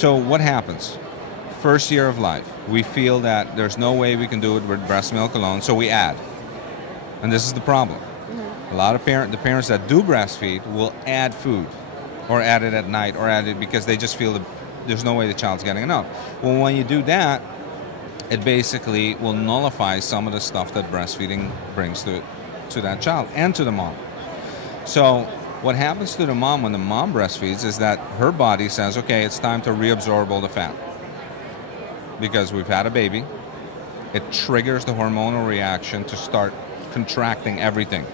So what happens? First year of life, we feel that there's no way we can do it with breast milk alone, so we add. And this is the problem. A lot of the parents that do breastfeed will add food, or add it at night, or add it because they just feel that there's no way the child's getting enough. Well, when you do that, it basically will nullify some of the stuff that breastfeeding brings to that child and to the mom. So what happens to the mom when the mom breastfeeds is that her body says, okay, it's time to reabsorb all the fat. Because we've had a baby, it triggers the hormonal reaction to start contracting everything.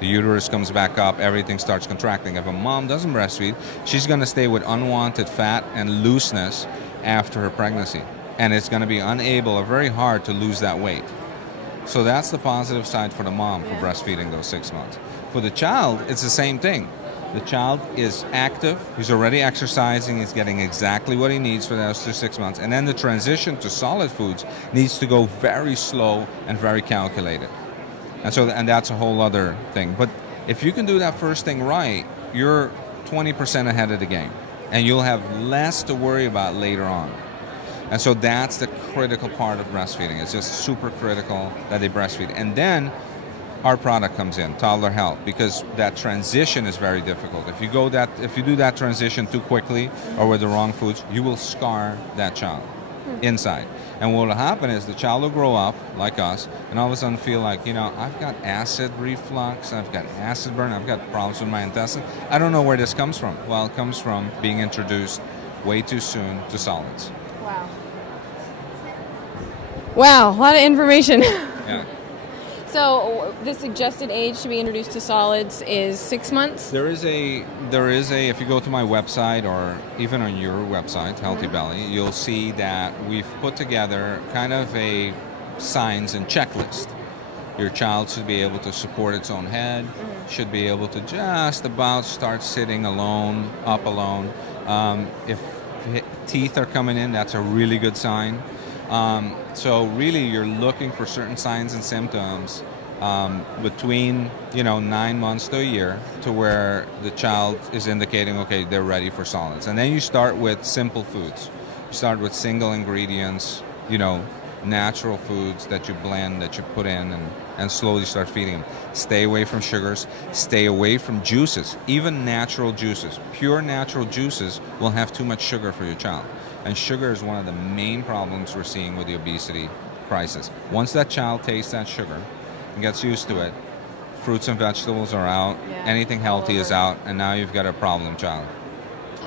The uterus comes back up, everything starts contracting. If a mom doesn't breastfeed, she's going to stay with unwanted fat and looseness after her pregnancy. And it's going to be unable or very hard to lose that weight. So that's the positive side for the mom for breastfeeding those 6 months. For the child, it's the same thing. The child is active, he's already exercising, he's getting exactly what he needs for those 6 months. And then the transition to solid foods needs to go very slow and very calculated. And that's a whole other thing. But if you can do that first thing right, you're 20% ahead of the game. And you'll have less to worry about later on. And so that's the critical part of breastfeeding. It's just super critical that they breastfeed. And then our product comes in, Toddler Health, because that transition is very difficult. If you do that transition too quickly or with the wrong foods, you will scar that child inside. And what will happen is the child will grow up like us and all of a sudden feel like, I've got acid reflux, I've got acid burn, I've got problems with my intestine. I don't know where this comes from. Well, it comes from being introduced way too soon to solids. Wow. Wow, a lot of information. Yeah. So the suggested age to be introduced to solids is 6 months? There is a, if you go to my website or even on your website, Healthy Belly, you'll see that we've put together kind of a signs and checklist. Your child should be able to support its own head, should be able to just about start sitting alone, up alone. If teeth are coming in, that's a really good sign. So really you're looking for certain signs and symptoms between 9 months to a year to where the child is indicating, okay, they're ready for solids. And then you start with simple foods. You start with single ingredients, natural foods that you blend, that you put in, and slowly start feeding them. Stay away from sugars, stay away from juices, even natural juices. Pure natural juices will have too much sugar for your child. And sugar is one of the main problems we're seeing with the obesity crisis. Once that child tastes that sugar and gets used to it, fruits and vegetables are out, anything healthy is out, and now you've got a problem child.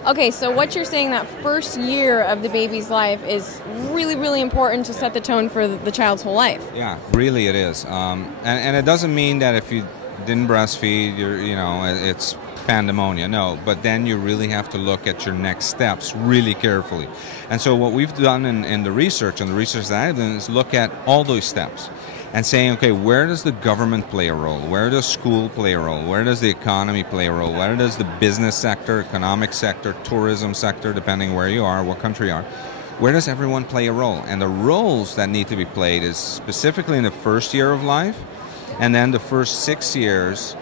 Okay, so what you're saying, that first year of the baby's life is really, really important to set the tone for the child's whole life. Yeah, really it is. And it doesn't mean that if you didn't breastfeed, it's pandemonium. No, but then you really have to look at your next steps really carefully. And so what we've done in the research, and the research that I've done, is look at all those steps and saying, okay, where does the government play a role? Where does school play a role? Where does the economy play a role? Where does the business sector, economic sector, tourism sector, depending where you are, what country you are, where does everyone play a role? And the roles that need to be played is specifically in the first year of life and then the first 6 years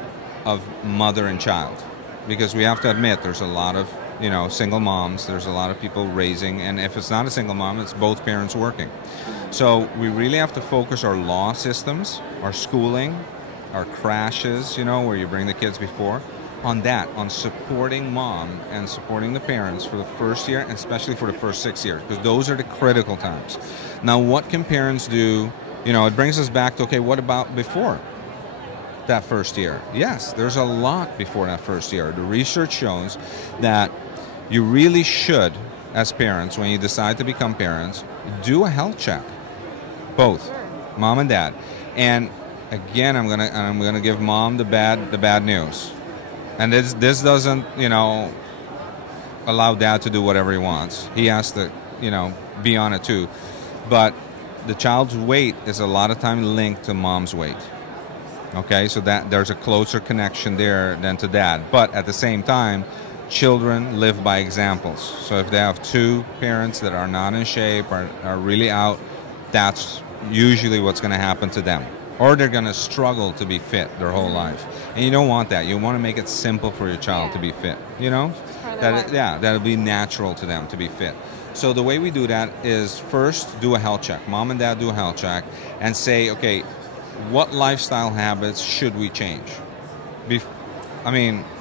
of mother and child. Because we have to admit there's a lot of single moms, there's a lot of people raising, and if it's not a single mom, it's both parents working. So we really have to focus our law systems, our schooling, our crashes, where you bring the kids before, on that, on supporting mom and supporting the parents for the first year, and especially for the first 6 years, because those are the critical times. Now, what can parents do? It brings us back to, okay, what about before that first year? Yes, there's a lot before that first year. The research shows that you really should, as parents, when you decide to become parents, do a health check, both mom and dad. And again, I'm gonna give mom the bad news. And this doesn't allow dad to do whatever he wants. He has to be on it too. But the child's weight is a lot of time linked to mom's weight. Okay, so that there's a closer connection there than to dad. But at the same time, children live by examples. So if they have two parents that are not in shape, are really out, that's usually what's going to happen to them. Or they're going to struggle to be fit their whole life. And you don't want that. You want to make it simple for your child to be fit. That'll be natural to them to be fit. So the way we do that is first do a health check. Mom and dad do a health check and say, okay, what lifestyle habits should we change?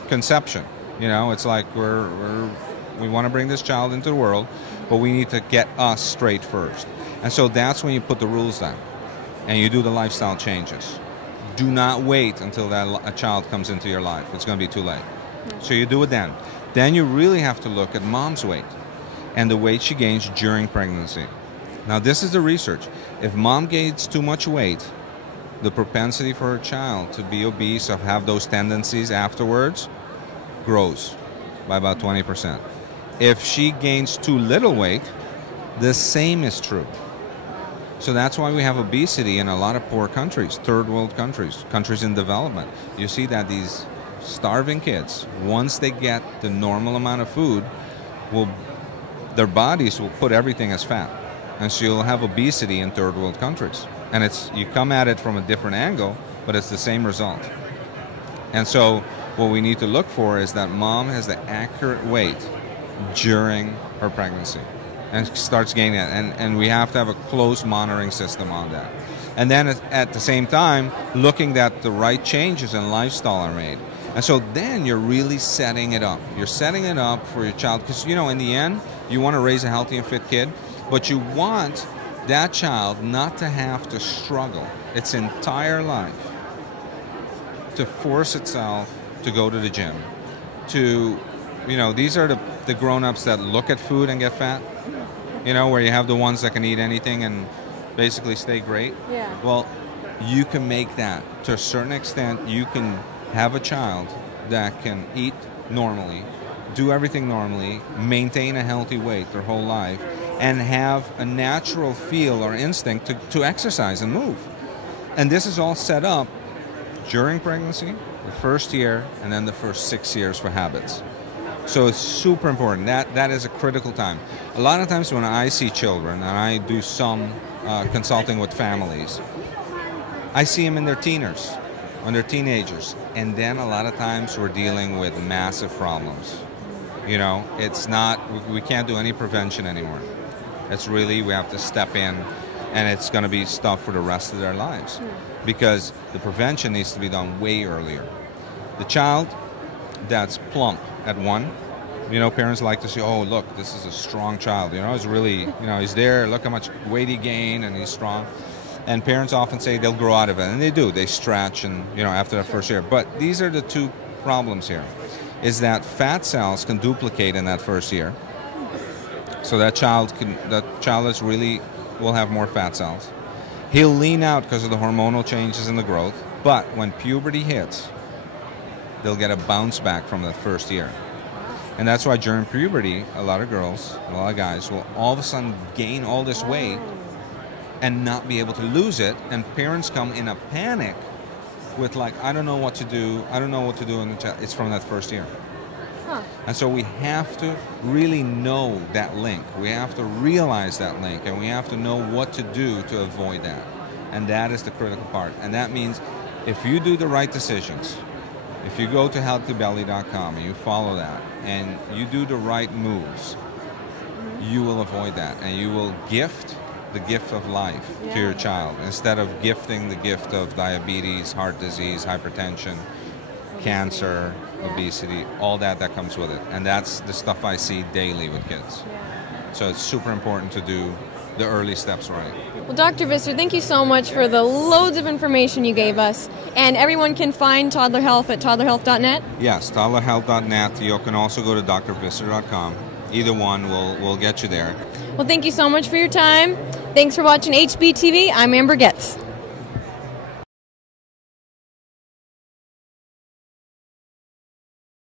Conception. It's like we want to bring this child into the world, but we need to get us straight first. And so that's when you put the rules down and you do the lifestyle changes. Do not wait until a child comes into your life. It's going to be too late. So you do it then. Then you really have to look at mom's weight and the weight she gains during pregnancy. Now, this is the research. If mom gains too much weight, the propensity for her child to be obese or have those tendencies afterwards grows by about 20%. If she gains too little weight, the same is true. So that's why we have obesity in a lot of poor countries, third world countries, countries in development. You see that these starving kids, once they get the normal amount of food, their bodies will put everything as fat. And so you'll have obesity in third world countries. And you come at it from a different angle, but it's the same result. And so what we need to look for is that mom has the accurate weight during her pregnancy and starts gaining it. And we have to have a close monitoring system on that. And then at the same time, looking that the right changes in lifestyle are made. And so then you're really setting it up. You're setting it up for your child because, in the end, you want to raise a healthy and fit kid, but you want that child not to have to struggle its entire life to force itself to go to the gym. These are the grown-ups that look at food and get fat, where you have the ones that can eat anything and basically stay great. Yeah. Well, you can make that to a certain extent. You can have a child that can eat normally, do everything normally, maintain a healthy weight their whole life, and have a natural feel or instinct to exercise and move. And this is all set up during pregnancy, the first year, and then the first 6 years for habits. So it's super important. That is a critical time. A lot of times when I see children, and I do some consulting with families, I see them in their teeners, when they're teenagers, and then a lot of times we're dealing with massive problems. It's not, we can't do any prevention anymore. It's really, we have to step in, and it's going to be stuff for the rest of their lives because the prevention needs to be done way earlier. The child that's plump at 1, parents like to say, oh, look, this is a strong child. He's really, he's there. Look how much weight he gained, and he's strong. And parents often say they'll grow out of it, and they do. They stretch, and after that first year. But these are the two problems here: is that fat cells can duplicate in that first year. So that child is really will have more fat cells. He'll lean out because of the hormonal changes in the growth. But when puberty hits, they'll get a bounce back from the first year. And that's why during puberty, a lot of girls, a lot of guys will all of a sudden gain all this weight and not be able to lose it. And parents come in a panic with like, I don't know what to do. I don't know what to do. And it's from that first year. Huh. And so we have to really know that link. We have to realize that link, and we have to know what to do to avoid that. And that is the critical part. And that means if you do the right decisions, if you go to healthybelly.com and you follow that, and you do the right moves, you will avoid that, and you will gift the gift of life to your child instead of gifting the gift of diabetes, heart disease, hypertension, cancer, obesity, all that comes with it. And that's the stuff I see daily with kids. So it's super important to do the early steps right. Well, Dr. Visser, thank you so much for the loads of information you gave us. And everyone can find Toddler Health at toddlerhealth.net? Yes, toddlerhealth.net. You can also go to drvisser.com. Either one will get you there. Well, thank you so much for your time. Thanks for watching HBTV. I'm Amber Goetz.